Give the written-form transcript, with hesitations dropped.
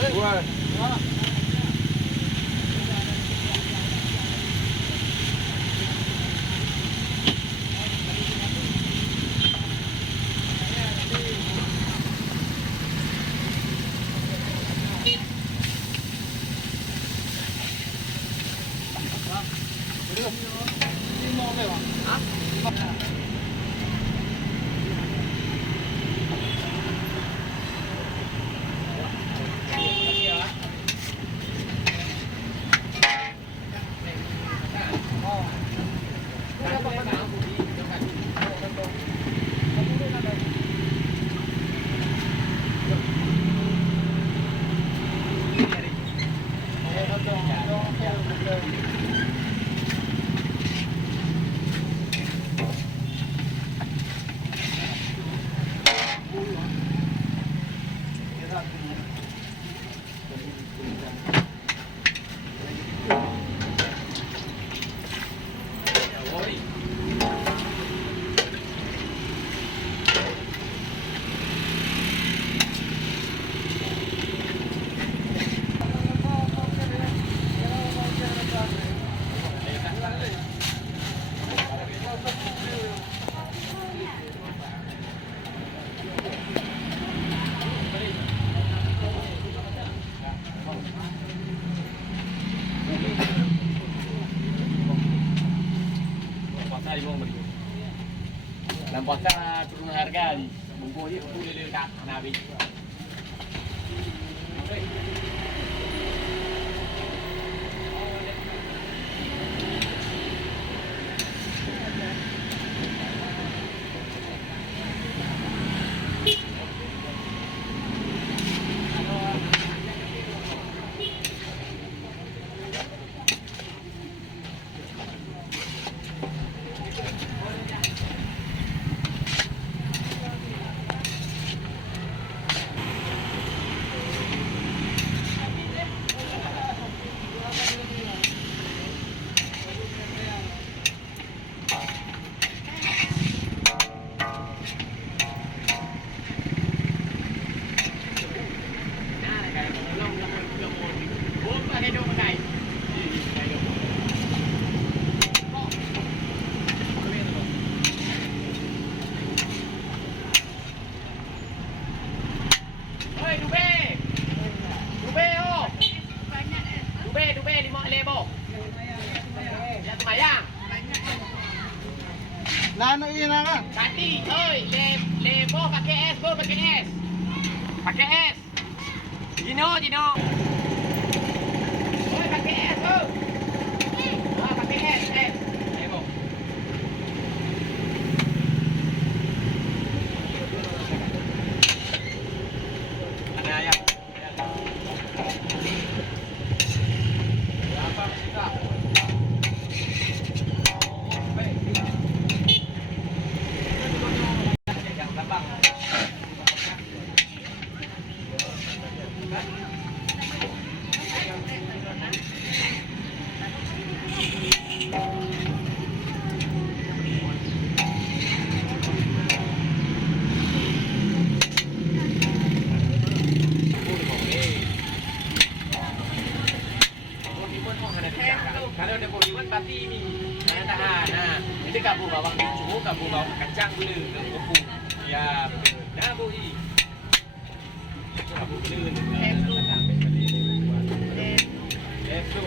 Dua. Dalam puasa turun harga ni. Bungkus dia boleh dekat Nabi. Nano ini kan? Tadi, oi, lebo pakai es, bro, pakai es. Pakai es. Jino. Oi, pakai es, bro. Ah, pakai es. Lebo. Ada ayam. Berapa kita? Kalau ada Bollywood pasti ini tahan. Nah, ini kabur bawang hijau, kabur bawang kacang gula, tepung. Ya, dah boleh. Kabur gula. Lepas tu